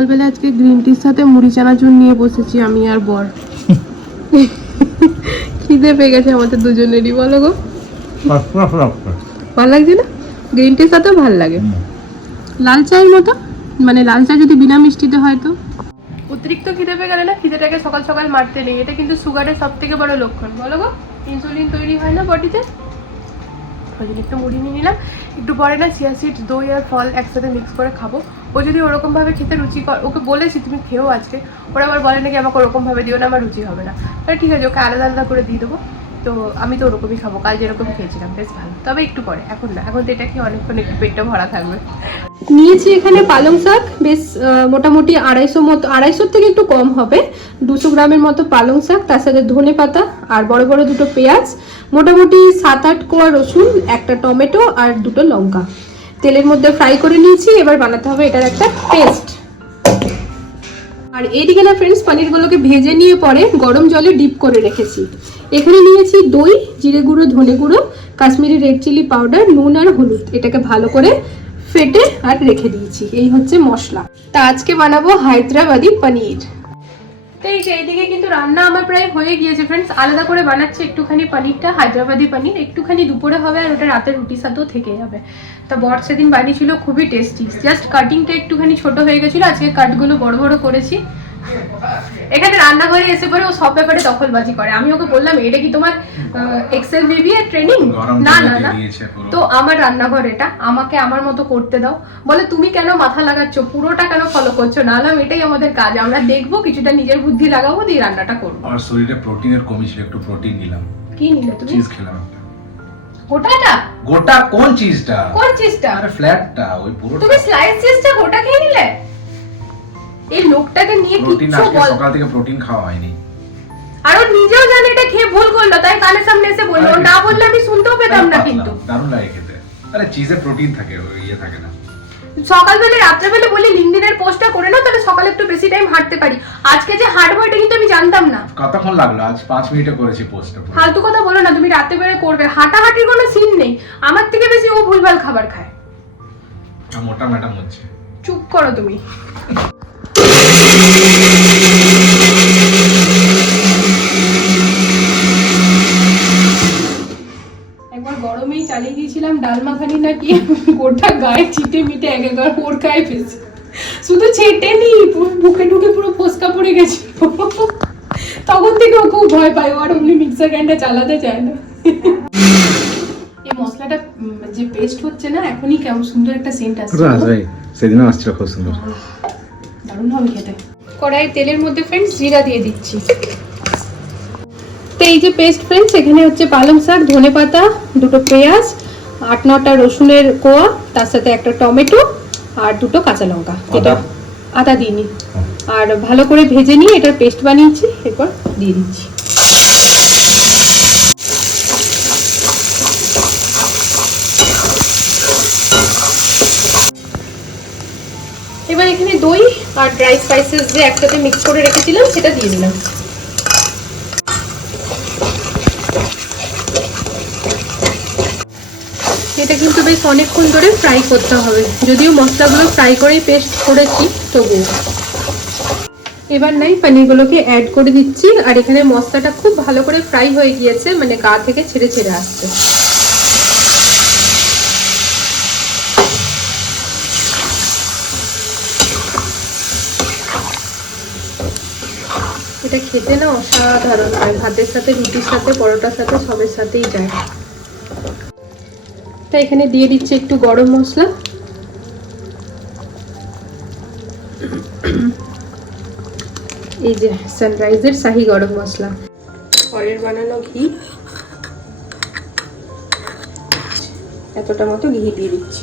সকালবেলা আজকে গ্রিন টির সাথে মুড়ি চানাচুর নিয়ে বসেছি আমি আর বর। খিদে পেয়ে গেছে আমাদের দুজনেরই বলো গো। ভালো লাগছে না? গ্রিন টির সাথেও ভালো লাগে। লাল চায়ের মতো? মানে লাল চা যদি বিনা মিষ্টিতে হয় তো? অতিরিক্ত খিদে পেয়ে গেলে না খিদেটাকে সকাল সকাল মারতে নেই। এটা কিন্তু সুগারের সব থেকে বড় লক্ষণ। বলো গো ইনসুলিন তৈরি হয় না বডিতে ওই জন্য একটু মুড়ি নিয়ে নিলাম। একটু পরে না চিয়া সিড দই আর ফল একসাথে মিক্স করে খাব। ও যদি ওরকমভাবে খেতে রুচি কর, ওকে বলেছি তুমি খেয়েও আজকে, ওরা আবার বলে নাকি আমাকে ওরকমভাবে দিও না, আমার রুচি হবে না। তাহলে ঠিক আছে, ওকে আলাদা আলাদা করে দিয়ে দেবো। তো আমি তো ওরকমই খাব, কাল যেরকম খেয়েছিলাম, বেশ ভালো। তবে একটু পরে, এখন না, এখন তো এটা খেয়ে অনেকক্ষণ একটু পেটটা ভরা থাকবে। নিয়েছি এখানে পালং শাক, বেশ মোটামুটি আড়াইশো মতো, আড়াইশোর থেকে একটু কম হবে। দুশো গ্রামের মতো পালং শাক, তার সাথে ধনে পাতা আর বড় বড় দুটো পেঁয়াজ, মোটামুটি সাত আট কোয়া রসুন, একটা টমেটো আর দুটো লঙ্কা। তেলের মধ্যে ফ্রাই করে নিয়েছি, এবার বানাতে হবে এটার একটা পেস্ট আর এইদিকে না ফ্রেন্ডস পনিরগুলোকে ভেজে নিয়ে পরে গরম জলে ডিপ করে রেখেছি। এখানে নিয়েছি দই, জিরে গুঁড়ো, ধনে গুঁড়ো, কাশ্মীরি রেড চিলি পাউডার নুন আর হলুদ। এটাকে ভালো করে ফেটে আর রেখে দিয়েছি। এই হচ্ছে মশলা। তা আজকে বানাবো হায়দ্রাবাদি পনির। তো এই যে এইদিকে কিন্তু রান্না আমার প্রায় হয়ে গিয়েছে ফ্রেন্ডস আলাদা করে বানাচ্ছি একটুখানি পনিরটা, হায়দ্রাবাদি পনির। একটুখানি দুপুরে হবে আর ওটা রাতে রুটির সাথেও থেকে যাবে। তা বর সেদিন বানিয়েছিল খুবই টেস্টি জাস্ট কাটিংটা একটুখানি ছোট হয়ে গেছিল, আজকে কাটগুলো বড় বড় করেছি। এখানে রান্নাঘরে এসে পরে ও সব ব্যাপারে দখলবাজি করে। আমি ওকে বললাম এটা কি তোমার এক্সেল বিবি এর ট্রেনিং না না না। তো আমার রান্নাঘর এটা আমাকে আমার মতো করতে দাও। বলে তুমি কেন মাথা লাগাচ্ছ? পুরোটা কেন ফলো করছ? না আলাম এটাই আমাদের কাজ। আমরা দেখব কিছুটা নিজের বুদ্ধি লাগাবো দিয়ে রান্নাটা করব। আমার শরীরে প্রোটিনের কমি ছিল একটু প্রোটিন নিলাম। কি নিলে তুমি? চিজ খেলাম গোটাটা? গোটা কোন চিজটা কোন চিজটা আরে ফ্ল্যাটটা ওই পুরো তুমি স্লাইস চিজটা গোটা খেয়ে নিলে? এই লোকটাকে নিয়ে কিচ্ছু বল সকাল থেকে প্রোটিন খাওয়া হয়নি। আর ও নিজেও জানে এটা খেয়ে ভুল করল তাই কানের সামনে এসে বলল না বললে আমি শুনতেও পেতাম না কিন্তু। দারুণ লাগে খেতে। আরে চিজে প্রোটিন থাকে ইয়ে থাকে না। সকালবেলা রাত্রেবেলা বলি লিঙ্কডিনের পোস্টটা করে নাও তাহলে সকালে একটু বেশি টাইম হাঁটতে পারি। আজকে যে হাঁটবো এটা কিন্তু আমি জানতাম না। কতক্ষণ লাগল? আজ পাঁচ মিনিটে করেছি পোস্টটা ফালতু কথা বলো না তুমি রাতে বেড়ে করবে। হাঁটাহাঁটির কোনো সিন নেই। আমার থেকে বেশি ও ভুলভাল খাবার খায়। মোটা ম্যাডাম হচ্ছে। চুপ করো তুমি। একবার গরমেই চালিয়ে দিয়েছিলাম ডাল মাখানি নাকি গোটা গায়ে চিটে মিটে এক একবার ওর গায়ে ফেসে শুধু ছেটে নি বুকে ঢুকে পুরো ফোসকা পড়ে গেছে। তখন থেকে ও খুব ভয় পায় ও আর অমনি মিক্সার গ্রাইন্ডার চালাতে চায় না। এই মশলাটা যে পেস্ট হচ্ছে না এখনই কেমন সুন্দর একটা সেন্ট আসছে। সেদিনও আসছিল খুব সুন্দর। দারুণ হবে খেতে। কড়াই তেলের মধ্যে ফ্রেন্ডস জিরা দিয়ে দিচ্ছি। তো এই যে পেস্ট ফ্রেন্ডস এখানে হচ্ছে পালং শাক ধনে পাতা দুটো পেঁয়াজ আট নটা রসুনের কোয়া তার সাথে একটা টমেটো আর দুটো কাঁচা লঙ্কা। এটা আদা? দিয়ে দিইনি। আর ভালো করে ভেজে নিয়ে এটার পেস্ট বানিয়েছি এরপর দিয়ে দিচ্ছি। আর ড্রাই স্পাইসেস যে একসাথে মিক্স করে রেখেছিলাম, সেটা দিয়ে দিলাম। এটা কিন্তু বেশ অনেকক্ষণ ধরে ফ্রাই করতে হবে। যদিও মশলাগুলো ফ্রাই করেই পেস্ট করেছি, তবুও। এবার নাই, পনিরগুলোকে অ্যাড করে দিচ্ছি। আর এখানে মশলাটা খুব ভালো করে ফ্রাই হয়ে গিয়েছে মানে গা থেকে ছেড়ে ছেড়ে আসছে এটা খেতে না অসাধারণ। হয় ভাতের সাথে, রুটির সাথে, পরোটার সাথে সবের সাথেই যায়। তা এখানে দিয়ে দিচ্ছে একটু গরম মশলা। এই যে সানরাইজের শাহি গরম মশলা। পরের বানানো ঘি। এতটা মতো ঘি দিয়ে দিচ্ছি।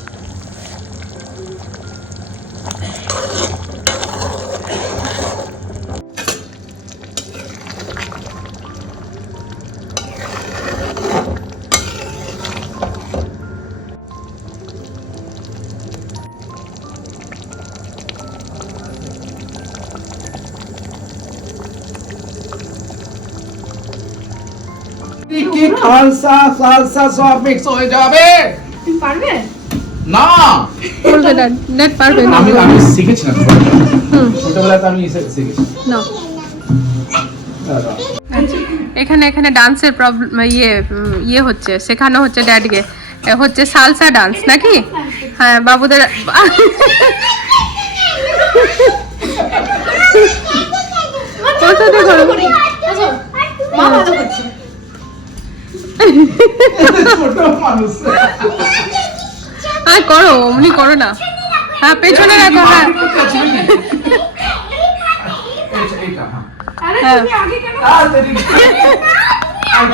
কি খালসা সালসা সব মিক্স হয়ে যাবে। তুমি পারবে? না। ড্যাড ড্যাড পারবে না। আমি আমি শিখেছিলাম। ছোটবেলাতে আমি শিখেছি। এখানে এখানে ডান্সের প্রবলেম ইয়ে ইয়ে হচ্ছে শেখানো হচ্ছে ড্যাডকে এ হচ্ছে সালসা ডান্স নাকি? হ্যাঁ বাবুদের ওর সাথে আর করো অমনি করো না। হ্যাঁ পেছনে রাখো হ্যাঁ। হ্যাঁ। হ্যাঁ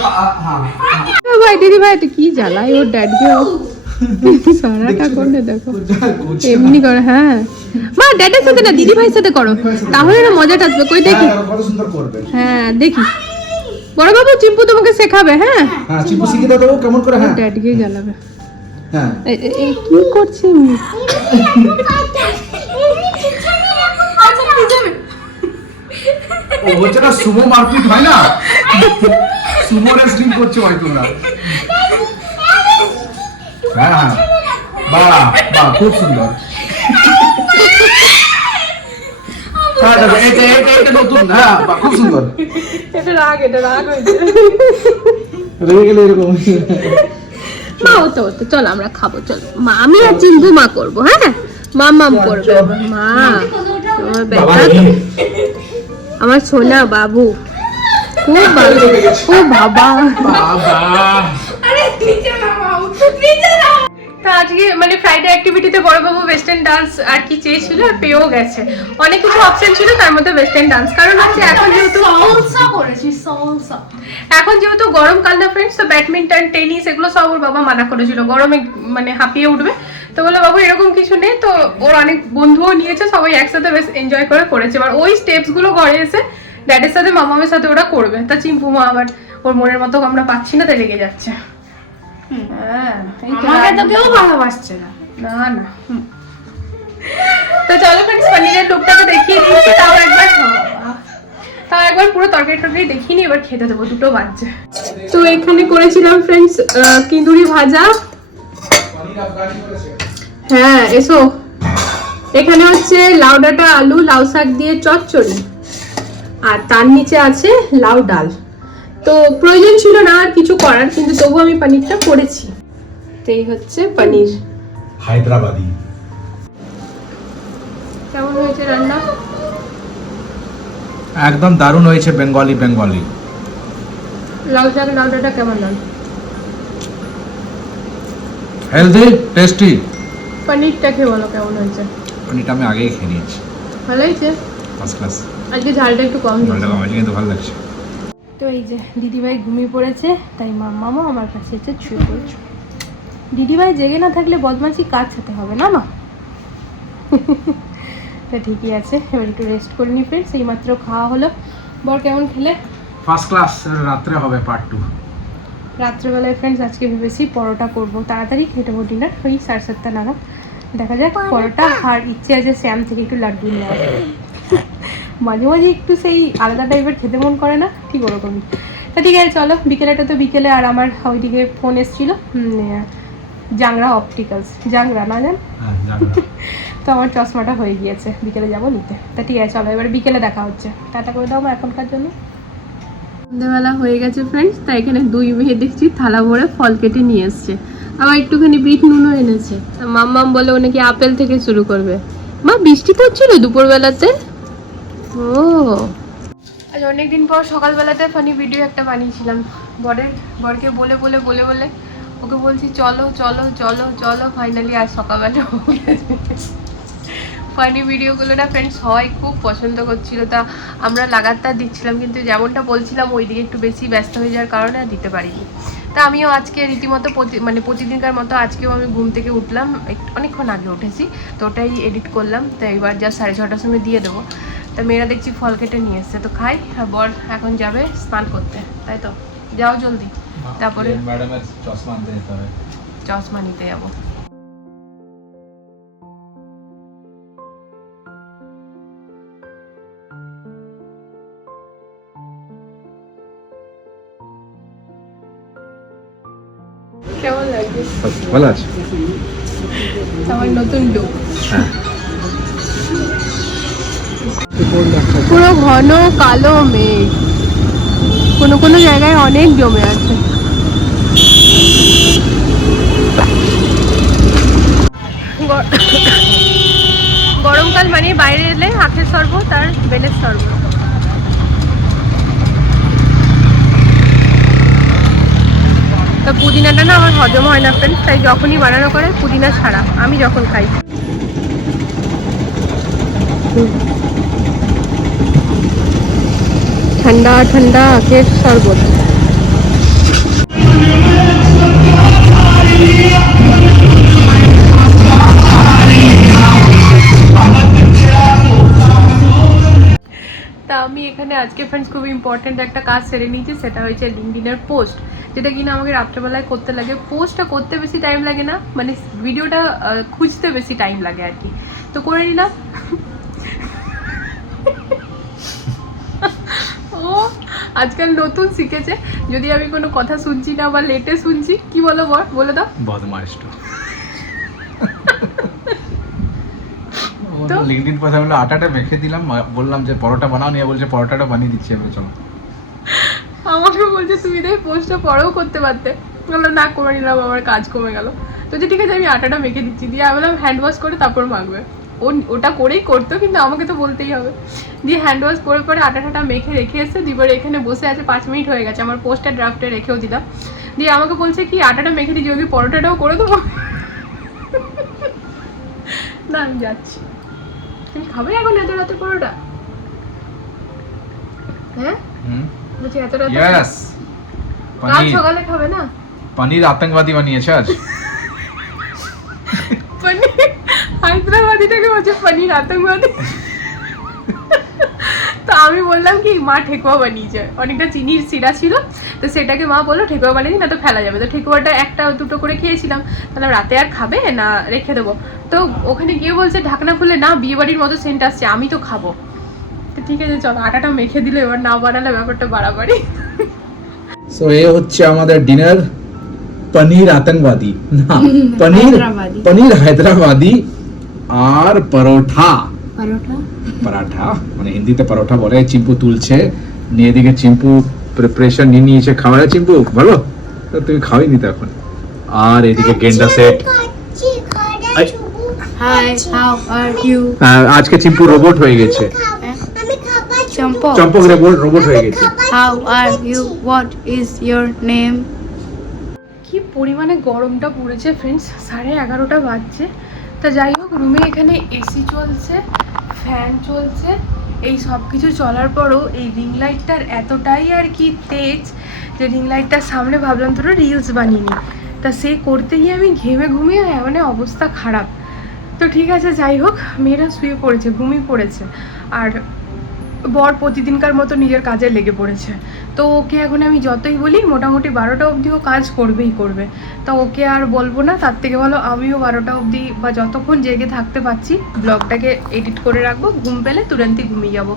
হ্যাঁ, হ্যাঁ। ভাই দিদি ভাই তো কি জ্বালাই ওর ড্যাডকে সারাটা করে দেখো। এমনি করে হ্যাঁ। মা ড্যাডের সাথে না দিদি ভাইয়ের সাথে করো। তাহলে না মজাটা আসবে। কই দেখি? হ্যাঁ, হ্যাঁ দেখি। বড় বাবু চিম্পু তোমাকে শেখাবে হ্যাঁ? হ্যাঁ চিম্পু শিখে দাও তো কেমন করে হ্যাঁ? ড্যাডকে জ্বালাবে। হ্যাঁ। এ- এ- এ কি করছে ও হচ্ছে না সুমো মারপিট হয় না? সুমো রেসলিং করছে ভাই তোমরা। হ্যাঁ হ্যাঁ। বাহ বাহ খুব সুন্দর। হ্যাঁ দেখো এটা এটা এটা নতুন হ্যাঁ খুব সুন্দর। এটা রাগ এটা রাগ হয়েছে। রেগে গেলে এরকম। মা হতো হতো চল আমরা খাব চল। মা আমি আর চিন্তু মা করব হ্যাঁ? মা মাম করবে। মা আমার বেটা আমার সোনা বাবু। খুব ভালো খুব বাবা। বাবা। তা আজকে মানে ফ্রাইডে অ্যাক্টিভিটিতে বড়বাবু ওয়েস্টার্ন ডান্স আর কি চেয়েছিল আর পেয়েও গেছে। অনেক কিছু অপশন ছিল তার মধ্যে ওয়েস্টার্ন ডান্স কারণ হচ্ছে এখন যেহেতু salsa করেছি salsa এখন যেহেতু গরমকাল না ফ্রেন্ডস তো ব্যাডমিন্টন টেনিস এগুলো সব ওর বাবা মানা করেছিল। গরমে মানে হাঁপিয়ে উঠবে। তো বলে বাবু এরকম কিছু নেই। তো ওর অনেক বন্ধুও নিয়েছে সবাই একসাথে বেশ এনজয় করে করেছে। এবার ওই স্টেপসগুলো ঘরে এসে ড্যাডের সাথে মামামের সাথে ওরা করবে। তা চিম্পু মা আবার ওর মনের মতো আমরা পাচ্ছি না তাই রেগে যাচ্ছে। হ্যাঁ আমাকে তো কেউ ভালোবাসছে না। না না। তো চলো ফ্রেন্ডস পনিরের লুকটাকে দেখিয়ে দিচ্ছি তাও একবার তাও একবার পুরো তরকারি টরকারি দেখিনি এবার খেতে দেবো দুটো বাজছে। তো এখানে করেছিলাম ফ্রেন্ডস কিন্দুরি ভাজা। হ্যাঁ এসো। এখানে হচ্ছে লাউ ডাঁটা আলু লাউ শাক দিয়ে চচ্চড়ি। আর তার নিচে আছে লাউ ডাল। তো প্রয়োজন ছিল না আর কিছু করার কিন্তু তবু আমি পনিরটা করেছি। তো এই হচ্ছে পনির। হায়দ্রাবাদি। কেমন হয়েছে রান্না? একদম দারুণ হয়েছে বেঙ্গলি বেঙ্গলি। লাউ শাক লাউ ডাঁটা কেমন লাল হেলদি টেস্টি পনিরটা খেয়ে বলো কেমন হয়েছে? পনিরটা আমি আগেই খেয়ে নিয়েছি। ভালো হয়েছে? ফার্স্ট ক্লাস আজকে ঝালটা একটু কম দিয়েছে। কম আছে কিন্তু ভালো লাগছে। তো এই যে দিদিভাই ঘুমিয়ে পড়েছে তাই মামাও আমার কাছে এসে শুয়ে পড়েছে। দিদিভাই জেগে না থাকলে বদমাশি কাজ খেতে হবে না মা? তা ঠিকই আছে এবার একটু রেস্ট করে নি ফ্রেন্ডস এইমাত্র খাওয়া হলো। বর কেমন খেলে? ফার্স্ট ক্লাস রাত্রে হবে পার্ট টু রাত্রেবেলায় ফ্রেন্ডস আজকে ভেবেছি পরোটা করব। তাড়াতাড়ি খেতে হব ডিনার ওই সাড়ে সাতটা নাগাদ। দেখা যাক পরোটা? আর ইচ্ছে আছে শ্যাম থেকে একটু লাড্ডু নেওয়া মাঝে মাঝে একটু সেই আলাদা টাইপের খেতে মন করে না ঠিক ওরকমই। তা ঠিক আছে চলো বিকেলেটা তো বিকেলে আর আমার ওইদিকে ফোন এসেছিল জাংরা অপটিক্যালস জাংরা না জান? হ্যাঁ তো আমার চশমাটা হয়ে গিয়েছে বিকেলে যাব নিতে। তা ঠিক আছে চলো এবার বিকেলে দেখা হচ্ছে। টাটা করে দাও এখনকার জন্য। সন্ধ্যেবেলা হয়ে গেছে ফ্রেন্ডস তাই এখানে দুই মেয়ে দেখছি থালা ভরে ফল কেটে নিয়ে এসছে। আবার একটুখানি বিট নুনও এনেছে। তা মাম্মাম বলে ও নাকি আপেল থেকে শুরু করবে। মা বৃষ্টি পড়ছিল দুপুরবেলাতে? আজ অনেকদিন পর সকালবেলাতে ফানি ভিডিও একটা বানিয়েছিলাম। বরের, বরকে বলে বলে বলে বলে। ওকে বলছি, চলো চলো চলো চলো ফাইনালি আজ সকালবেলা ফানি ভিডিওগুলো না ফ্রেন্ডস সবাই খুব পছন্দ করছিল। তা আমরা লাগাতার দিচ্ছিলাম, কিন্তু যেমনটা বলছিলাম ওই দিকে একটু বেশি ব্যস্ত হয়ে যাওয়ার কারণে আর দিতে পারিনি। তা আমিও আজকে রীতিমতো মানে প্রতিদিনকার মতো আজকেও আমি ঘুম থেকে উঠলাম। অনেকক্ষণ আগে উঠেছি, তো ওটাই এডিট করলাম। তো এবার যা সাড়ে ছটার সময় দিয়ে দেবো। তা মেয়েরা দেখছি ফল কেটে নিয়ে এসছে। তো খাই আর বর এখন যাবে স্নান করতে তাই তো? যাও জলদি। তারপরে ম্যাডামের চশমা আনতে যেতে হবে। চশমা নিতে যাব। কেমন লাগছে? ভালো আছে। আমার নতুন লুক হ্যাঁ। পুরো ঘন কালো মেঘ। কোনো কোনো জায়গায় অনেক জমে আছে। গরমকাল মানে বাইরে এলে আখের শরবত আর বেলের শরবত। তো পুদিনাটা না আমার হজম হয় না ফ্রেন্ডস তাই যখনই বানানো করে পুদিনা ছাড়া আমি যখন খাই। ঠান্ডা ঠান্ডা আখের শরবত তা আমি এখানে আজকে ফ্রেন্ডস খুব ইম্পর্ট্যান্ট একটা কাজ সেরে নিয়েছি, সেটা হয়েছে লিঙ্কডিনের পোস্ট যেটা কিনা আমাকে রাত্রেবেলায় করতে লাগে। পোস্টটা করতে বেশি টাইম লাগে না মানে ভিডিওটা খুঁজতে বেশি টাইম লাগে আর কি। তো করে নিলাম। ও আজকাল নতুন শিখেছে। যদি আমি কোনো কথা শুনছি না বা লেটে শুনছি কি বলো বল বলে দাও। বদমাইশ তো? লিঙ্কডিন কথা বলে আটাটা মেখে দিলাম বললাম যে পরোটা বানাও নিয়ে বলছে পরোটাটা বানিয়ে দিচ্ছি আমি চলো। আমাকে বলছে তুমি তাই পোস্টটা পরেও করতে পারতে। বললাম না করে নিলাম আমার কাজ কমে গেল। তো যে ঠিক আছে আমি আটাটা মেখে দিচ্ছি। দিয়ে আমি বললাম হ্যান্ড ওয়াশ করে তারপর মাখবে। ওটা করেই করতো কিন্তু আমাকে তো বলতেই হবে। দিয়ে হ্যান্ড ওয়াশ করে পরে আটা টাটা মেখে রেখে এসে দিবার এখানে বসে আছে পাঁচ মিনিট হয়ে গেছে আমার পোস্টার ড্রাফটে রেখেও দিলাম। দিয়ে আমাকে বলছে কি আটাটা মেখে দিচ্ছি ওকে পরোটাটাও করে দেবো? না আমি যাচ্ছি। তুমি খাবে এখন এত রাতে পরোটা? হ্যাঁ? বলছি এত রাতে? কাল সকালে খাবে না? পনির আতঙ্কবাদী বানিয়েছে আজ। হায়দ্রাবাদিটাকে বলছে পনির আতঙ্কবাদী তো আমি বললাম কি মা ঠেকুয়া বানিয়ে বানিয়েছে। অনেকটা চিনির সিরা ছিল তো সেটাকে মা বলল ঠেকুয়া বানিয়ে না তো ফেলা যাবে। তো ঠেকুয়াটা একটা দুটো করে খেয়েছিলাম। তাহলে রাতে আর খাবে না রেখে দেবো? তো ওখানে গিয়ে বলছে ঢাকনা খুলে না বিয়ে বাড়ির মতো সেন্ট আসছে আমি তো খাব। তো ঠিক আছে চলো আটাটা মেখে দিলে এবার না বানালে ব্যাপারটা বাড়াবাড়ি। সো এ হচ্ছে আমাদের ডিনার পনির আতঙ্কবাদী। না পনির পনির হায়দ্রাবাদি আর পরোঠা। পরাঠা? মানে হিন্দিতে পরোঠা বলে চিম্পু তুলছে নিয়ে এদিকে চিম্পু প্রিপারেশন নিয়ে নিয়েছে খাওয়া চিম্পু ভালো তুমি খাওয়াই নি তো এখন। আর এদিকে গেন্ডা সেট আই, hi how are you ah, আজকে চিম্পু রোবট হয়ে গেছে। চম্পক। রোবট রোবট হয়ে গেছে। How are you what is your name কি পরিমাণে গরমটা পড়েছে ফ্রেন্ডস সাড়ে এগারোটা বাজছে। তা যাই হোক রুমে এখানে এসি চলছে ফ্যান চলছে, এই সব কিছু চলার পরও এই রিং লাইটটার এতটাই আর কি তেজ যে রিং লাইটটার সামনে ভাবলাম তোরা রিলস বানিয়ে তা সে করতে গিয়ে আমি ঘেমে ঘুমিয়ে মানে অবস্থা খারাপ। তো ঠিক আছে, যাই হোক, মেয়েরা শুয়ে পড়েছে, ঘুমিয়ে পড়েছে। আর বর প্রতিদিনকার মতো নিজের কাজে লেগে পড়েছে। তো ওকে এখন আমি যতই বলি, মোটামুটি বারোটা অবধি ও কাজ করবেই করবে। তা ওকে আর বলব না, তার থেকে ভালো আমিও বারোটা অবধি বা যতক্ষণ জেগে থাকতে পারছি, ব্লগটাকে এডিট করে রাখব, ঘুম পেলে তুরন্তই ঘুমিয়ে যাব।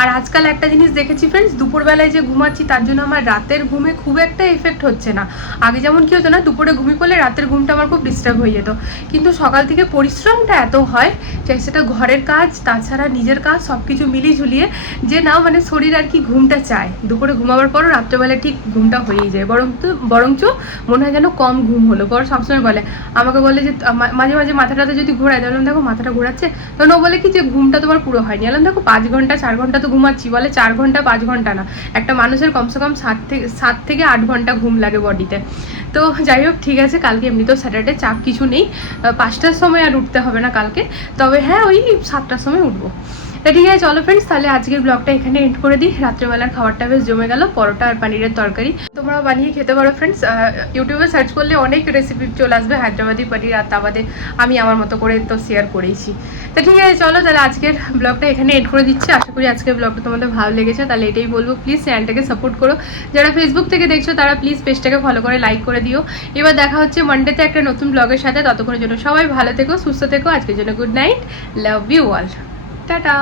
আর আজকাল একটা জিনিস দেখেছি ফ্রেন্ডস দুপুরবেলায় যে ঘুমাচ্ছি তার জন্য আমার রাতের ঘুমে খুব একটা এফেক্ট হচ্ছে না। আগে যেমন কি হতো না, দুপুরে ঘুমিয়ে পড়লে রাতের ঘুমটা আমার খুব ডিস্টার্ব হয়ে যেত। কিন্তু সকাল থেকে পরিশ্রমটা এত হয় যে সেটা ঘরের কাজ, তাছাড়া নিজের কাজ সব কিছু মিলিয়ে ঝুলিয়ে যে না মানে শরীর আর কি ঘুমটা চায়। দুপুরে ঘুমাবার পরও রাত্রেবেলা ঠিক ঘুমটা হয়েই যায়। বরং বরঞ্চ মনে হয় যেন কম ঘুম হলো। বর সবসময় বলে, আমাকে বলে যে মাঝে মাঝে মাথাটাতে যদি ঘোরায়, তাহলে দেখো, মাথাটা ঘোরাচ্ছে। তখন ও বলে কি যে, ঘুমটা তোমার পুরো হয়নি। আলাম দেখো, পাঁচ ঘণ্টা, চার ঘণ্টা তো ঘুমাচ্ছি, বলে চার ঘণ্টা, পাঁচ ঘণ্টা না। একটা মানুষের কমসে কম সাত থেকে সাত থেকে আট ঘণ্টা ঘুম লাগে বডিতে। তো যাই হোক, ঠিক আছে, কালকে এমনিতেও স্যাটারডে চাপ কিছু নেই। পাঁচটার সময় আর উঠতে হবে না কালকে। তবে হ্যাঁ ওই সাতটার সময় উঠবো। তা ঠিক আছে, চলো ফ্রেন্ডস তাহলে আজকের ব্লগটা এখানে এন্ড করে দিই। রাত্রেবেলার খাবারটা বেশ জমে গেল, পরোটা আর পানিরের তরকারি। তোমরা বানিয়ে খেতে পারো ফ্রেন্ডস ইউটিউবে সার্চ করলে অনেক রেসিপি চলে আসবে, হায়দ্রাবাদি পানির আর তাবাদে আমি আমার মতো করে তো শেয়ার করেইছি। তা ঠিক আছে, চলো তাহলে আজকের ব্লগটা এখানে এড করে দিচ্ছি। আশা করি আজকের ব্লগটা তোমাদের ভালো লেগেছে, তাহলে এটাই বলব। প্লিজ চ্যানেলটাকে সাপোর্ট করো। যারা ফেসবুক থেকে দেখছ, তারা প্লিজ পেজটাকে ফলো করে লাইক করে দিও। এবার দেখা হচ্ছে মানডেতে একটা নতুন ব্লগের সাথে। ততক্ষণের জন্য সবাই ভালো থেকো, সুস্থ থেকো। আজকের জন্য good night love you all tata